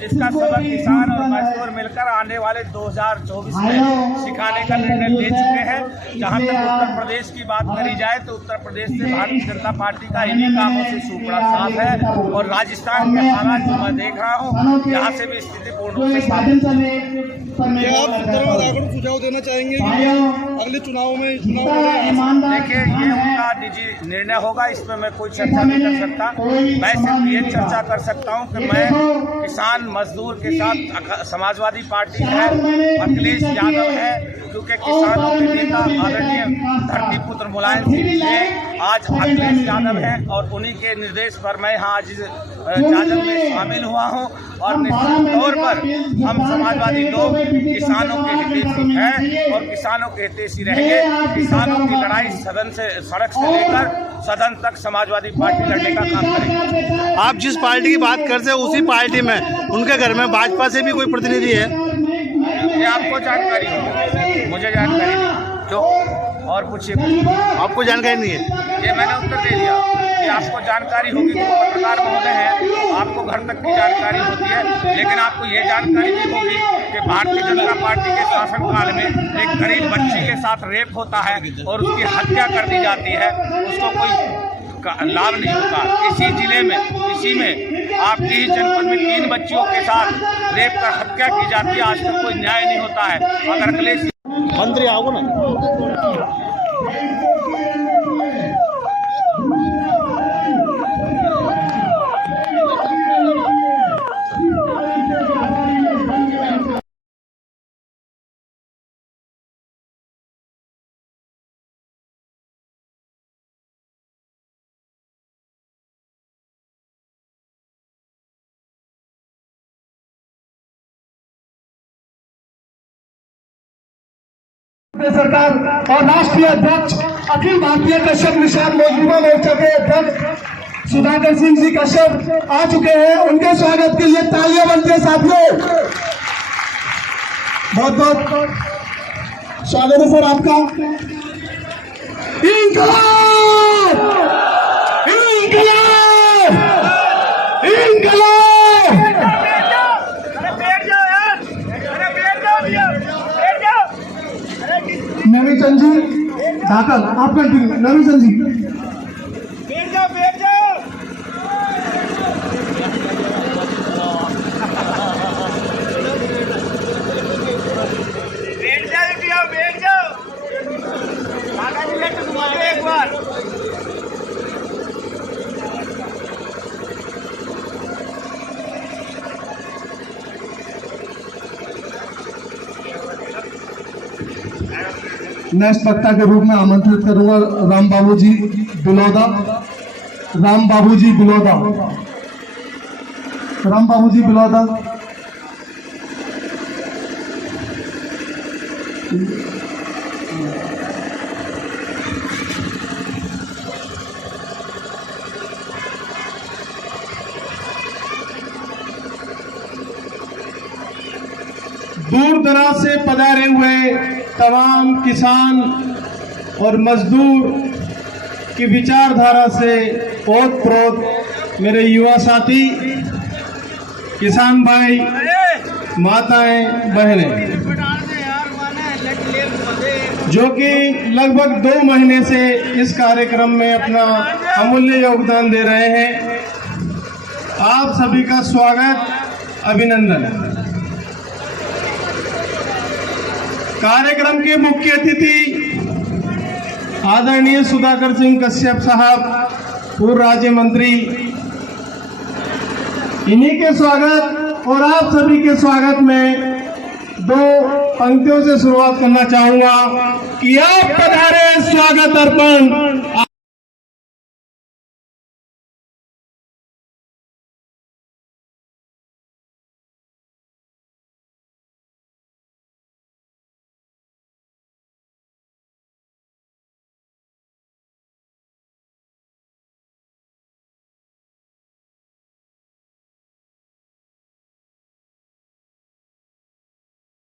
जिसका सबक किसान और मजदूर मिलकर आने वाले 2024 में सिखाने का निर्णय ले चुके हैं। जहां तक उत्तर प्रदेश की बात करी जाए तो उत्तर प्रदेश से भारतीय जनता पार्टी का इन्हीं कामों से सूपड़ा साफ है और राजस्थान के हालात जो मैं देख रहा हूं, यहाँ से भी स्थिति पूर्ण रूप से साफ है। आप सुझाव देना चाहेंगे कि अगले चुनाव में देखिए, ये उनका निजी निर्णय होगा, इसमें मैं कोई चर्चा नहीं कर सकता। मैं सिर्फ ये चर्चा कर सकता हूँ कि मैं किसान मजदूर के साथ समाजवादी पार्टी है, अखिलेश यादव है, क्योंकि किसानों के नेता आदरणीय धरती पुत्र मुलायम सिंह आज अखिलेश यादव है और उन्हीं के निर्देश पर मैं यहाँ आज जाजल में शामिल हुआ हूँ। और निश्चित तौर पर हम समाजवादी लोग किसानों के हितैषी हैं और किसानों के हितैषी रहेंगे। किसानों की लड़ाई सदन से सड़क से लेकर सदन तक समाजवादी पार्टी लड़ने का काम करेगी। आप जिस पार्टी की बात करते हैं उसी पार्टी में उनके घर में भाजपा से भी कोई प्रतिनिधि है? ये आपको जानकारी है, मुझे जानकारी नहीं। जो और पूछिए, आपको जानकारी नहीं है? ये मैंने उत्तर दे दिया। ये आपको जानकारी होगी तो पत्रकार महोदय हैं, आपको घर तक की जानकारी होती है, लेकिन आपको ये जानकारी भी होगी कि भारतीय जनता पार्टी के शासनकाल में एक गरीब बच्ची के साथ रेप होता है और उसकी हत्या कर दी जाती है, उसको कोई लाभ नहीं होता। इसी जिले में, इसी में आपकी ही जनपद में 3 बच्चियों के साथ रेप कर हत्या की जाती है, आज तक कोई न्याय नहीं होता है। अगर अखिलेश मंत्री आओ ना। सरकार और राष्ट्रीय अध्यक्ष अखिल भारतीय कश्यप निशान मजदूर मोर्चा के अध्यक्ष सुधाकर सिंह जी कश्यप आ चुके हैं। उनके स्वागत के लिए तालियां बनती है साथियों। बहुत बहुत स्वागत है सर आपका। इंकलाब, इंकलाब, इंकलाब। नवी चंद जी दाखल, आप कंटिन्यू। नवी चंद जी बैठ जाओ, बैठ जाओ। बैठ जाओ, बैठ जाओ। एक बार नेक्स्ट वक्ता के रूप में आमंत्रित करूंगा राम बाबू जी बिलौदा। राम बाबू जी बिलौदा, राम बाबू जी बिलौदा। दूर दराज से पधारे हुए तमाम किसान और मजदूर की विचारधारा से ओतप्रोत मेरे युवा साथी, किसान भाई, माताएं, बहनें, जो कि लगभग 2 महीने से इस कार्यक्रम में अपना अमूल्य योगदान दे रहे हैं, आप सभी का स्वागत, अभिनंदन। कार्यक्रम के मुख्य अतिथि आदरणीय सुधाकर सिंह कश्यप साहब, पूर्व राज्य मंत्री, इन्हीं के स्वागत और आप सभी के स्वागत में 2 पंक्तियों से शुरुआत करना चाहूंगा कि आप पधारे स्वागत अर्पण।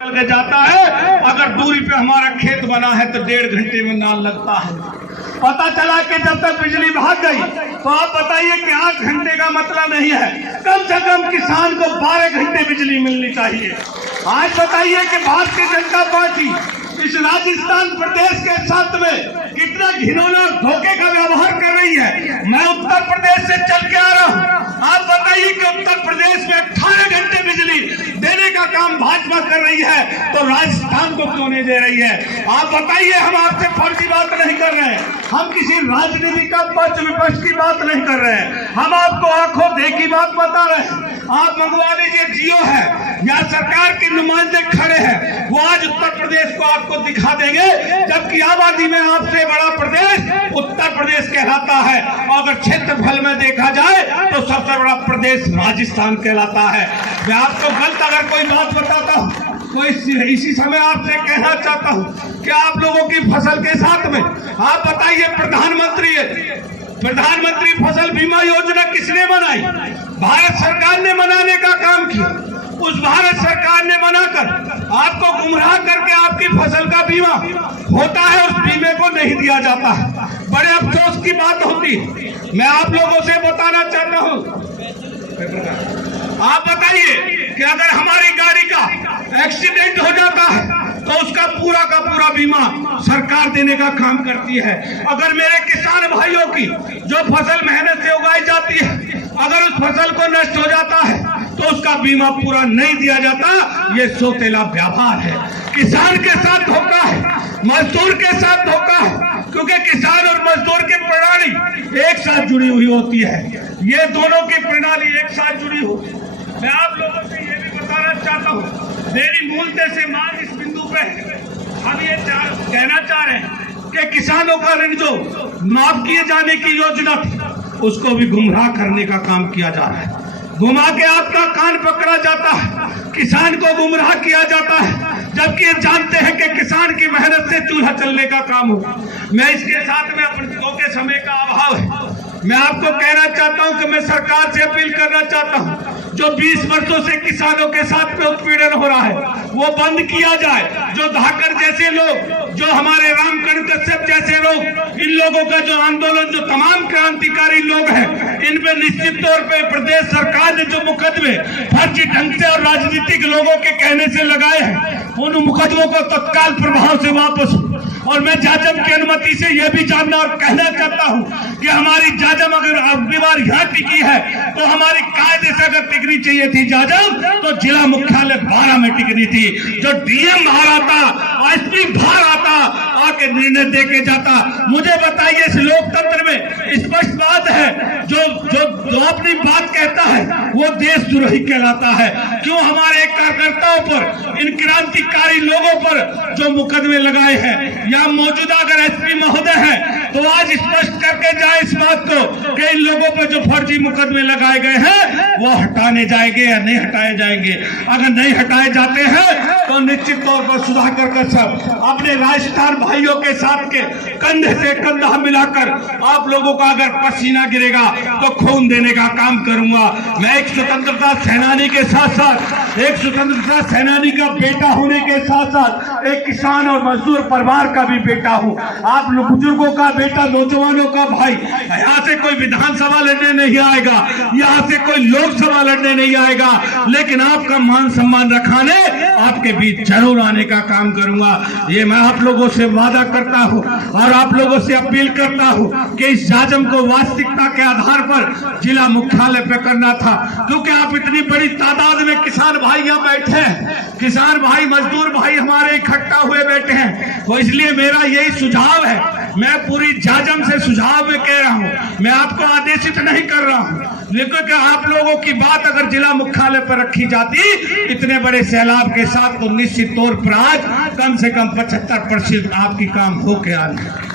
के जाता है, अगर दूरी पे हमारा खेत बना है तो 1.5 घंटे में नाल लगता है। पता चला कि जब तक बिजली भाग गई तो आप बताइए कि 8 घंटे का मतलब नहीं है, कम से कम किसान को 12 घंटे बिजली मिलनी चाहिए। आज बताइए कि भारतीय जनता पार्टी इस राजस्थान प्रदेश के साथ में कितना घिनौना धोखे का व्यवहार कर रही है। मैं उत्तर प्रदेश से चल के आ रहा हूँ, आप बताइए कि उत्तर प्रदेश में 18 घंटे बिजली देने का काम भाजपा कर रही है, तो राजस्थान को क्यों नहीं दे रही है? आप बताइए। हम आपसे फर्जी बात नहीं कर रहे हैं, हम किसी राजनीति का पक्ष विपक्ष की बात नहीं कर रहे हैं, हम आपको आंखों देखी बात बता रहे हैं। आप मंगवा लीजिए, जियो है या सरकार के नुमाइंदे खड़े हैं, वो आज उत्तर प्रदेश को आपको दिखा देंगे, जबकि आबादी में आपसे बड़ा प्रदेश उत्तर प्रदेश कहलाता है। अगर क्षेत्रफल में देखा जाए तो सबसे बड़ा प्रदेश राजस्थान कहलाता है। मैं आपको गलत अगर कोई बात बताता हूँ तो इसी समय आपसे कहना चाहता हूँ कि आप लोगों की फसल के साथ में आप बताइए, प्रधानमंत्री फसल बीमा योजना किसने बनाई? भारत सरकार ने बनाने का काम किया। उस भारत सरकार ने बनाकर आपको गुमराह करके आपकी फसल का बीमा होता है, उस बीमे को नहीं दिया जाता है। बड़े अफसोस की बात होती है। मैं आप लोगों से बताना चाहता हूँ, आप बताइए कि अगर हमारी गाड़ी का एक्सीडेंट हो जाता है तो उसका पूरा बीमा सरकार देने का काम करती है। अगर मेरे किसान भाइयों की जो फसल मेहनत से उगाई जाती है, अगर उस फसल को नष्ट हो जाता है तो उसका बीमा पूरा नहीं दिया जाता। ये सौतेला व्यवहार है, किसान के साथ धोखा है, मजदूर के साथ धोखा है, क्योंकि किसान और मजदूर की प्रणाली एक साथ जुड़ी हुई होती है। ये दोनों की प्रणाली एक साथ जुड़ी होती है। मैं आप लोगों से ये भी बताना चाहता हूँ, मेरी मूलतः से मांग इस बिंदु पे हम ये कहना चाह रहे हैं कि किसानों का ऋण जो माफ किए जाने की योजना थी, उसको भी गुमराह करने का काम किया जा रहा है। घुमा के आपका कान पकड़ा जाता है, किसान को गुमराह किया जाता है, जबकि ये जानते हैं कि किसान की मेहनत से चूल्हा चलने का काम होगा। मैं इसके साथ में अपने के समय का अभाव है, मैं आपको कहना चाहता हूं कि मैं सरकार से अपील करना चाहता हूं, जो 20 वर्षों से किसानों के साथ में उत्पीड़न हो रहा है वो बंद किया जाए। जो धाकर जैसे लोग, जो हमारे रामकरण कश्यप जैसे लोग, इन लोगों का जो आंदोलन, जो तमाम क्रांतिकारी लोग हैं, इन पे निश्चित तौर पे प्रदेश सरकार ने जो मुकदमे फर्जी ढंग से और राजनीतिक लोगों के कहने से लगाए हैं, उन मुकदमों को तत्काल प्रभाव से वापस। और मैं जाजम की अनुमति से यह भी जानना और कहना चाहता हूं कि हमारी जाजम अगर अगली बार यहाँ टिकी है तो हमारी कायदे से अगर टिकनी चाहिए थी जाजम, तो जिला मुख्यालय 12 में टिकनी थी। जो डीएम बाहर आता, एसपी बाहर आता, आके निर्णय दे के जाता। मुझे बताइए, इस लोकतंत्र में स्पष्ट बात है, जो अपनी बात कहता है वो देशद्रोही कहलाता है। क्यों हमारे कार्यकर्ताओं पर, इन क्रांतिकारी लोगों पर जो मुकदमे लगाए हैं, या मौजूदा अगर एसपी महोदय है तो आज स्पष्ट करके जाए इस बात को कि इन लोगों पर जो फर्जी मुकदमे लगाए गए हैं वो हटाने जाएंगे या नहीं हटाए जाएंगे। अगर नहीं हटाए जाते हैं तो निश्चित तौर पर सुधाकर कश्यप अपने राजस्थान भाइयों के साथ के कंधे से कंधा मिलाकर आप लोगों का अगर पसीना गिरेगा तो खून देने का काम करूंगा। मैं एक स्वतंत्रता सेनानी के साथ साथ, एक स्वतंत्रता सेनानी का बेटा होने के साथ साथ एक किसान और मजदूर परिवार का भी बेटा हूं। आप बुजुर्गों का बेटा, नौजवानों का भाई। यहाँ से कोई विधानसभा लड़ने नहीं आएगा, यहाँ से कोई लोकसभा लड़ने नहीं आएगा, लेकिन आपका मान सम्मान रखाने आपके बीच जरूर आने का काम करूंगा। ये मैं आप लोगों से वादा करता हूं और आप लोगों से अपील करता हूं कि इस जाजम को वास्तविकता के आधार पर जिला मुख्यालय पे करना था, क्योंकि आप इतनी बड़ी तादाद में किसान भाई यहाँ बैठे हैं, किसान भाई, मजदूर भाई हमारे इकट्ठा हुए बैठे हैं। तो इसलिए मेरा यही सुझाव है, मैं पूरी जाजम से सुझाव में कह रहा हूं, मैं आपको आदेशित नहीं कर रहा हूं, लेकिन आप लोगों की बात अगर जिला मुख्यालय पर रखी जाती इतने बड़े सैलाब के साथ, तो निश्चित तौर पर आज कम से कम 75% आपकी काम होके आने।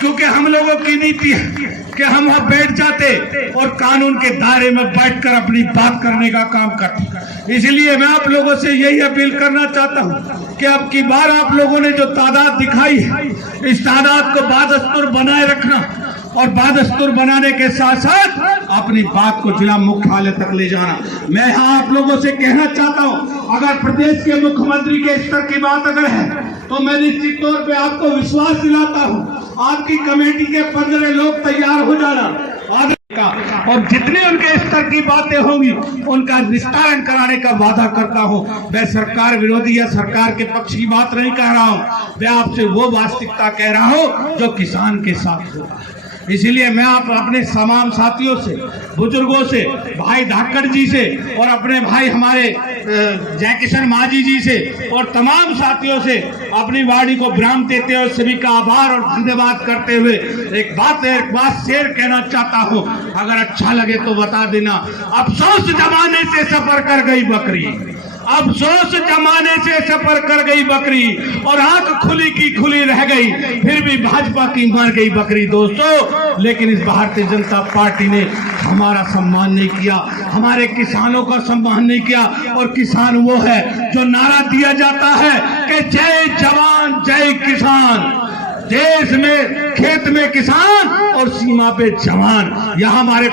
क्योंकि हम लोगों की नीति है कि हम वहां बैठ जाते और कानून के दायरे में बैठकर अपनी बात करने का काम करते। इसलिए मैं आप लोगों से यही अपील करना चाहता हूं कि अब की बार आप लोगों ने जो तादाद दिखाई है, इस तादाद को बादस्तूर बनाए रखना और बादस्तूर बनाने के साथ साथ अपनी बात को जिला मुख्यालय तक ले जाना। मैं यहाँ आप लोगों से कहना चाहता हूँ, अगर प्रदेश के मुख्यमंत्री के स्तर की बात अगर है तो मैं निश्चित तौर पे आपको विश्वास दिलाता हूँ, आपकी कमेटी के 15 लोग तैयार हो जाना और जितने उनके स्तर की बातें होंगी उनका निस्तारण कराने का वादा करता हूं। मैं सरकार विरोधी या सरकार के पक्ष की बात नहीं कह रहा हूं, मैं आपसे वो वास्तविकता कह रहा हूं जो किसान के साथ होगा। इसीलिए मैं आप अपने तमाम साथियों से, बुजुर्गों से, भाई धाकड़ जी से और अपने भाई हमारे जयकिशन माझी जी से और तमाम साथियों से अपनी वाणी को विराम देते हुए सभी का आभार और धन्यवाद करते हुए एक बात शेर कहना चाहता हूं, अगर अच्छा लगे तो बता देना। अफसोस जमाने से सफर कर गई बकरी, अफसोस जमाने से सफर कर गई बकरी और आंख खुली की खुली रह गई, फिर भी भाजपा की मर गई बकरी। दोस्तों, लेकिन इस भारतीय जनता पार्टी ने हमारा सम्मान नहीं किया, हमारे किसानों का सम्मान नहीं किया। और किसान वो है जो नारा दिया जाता है कि जय जवान जय किसान, देश में खेत में किसान और सीमा पे जवान। यहाँ हमारे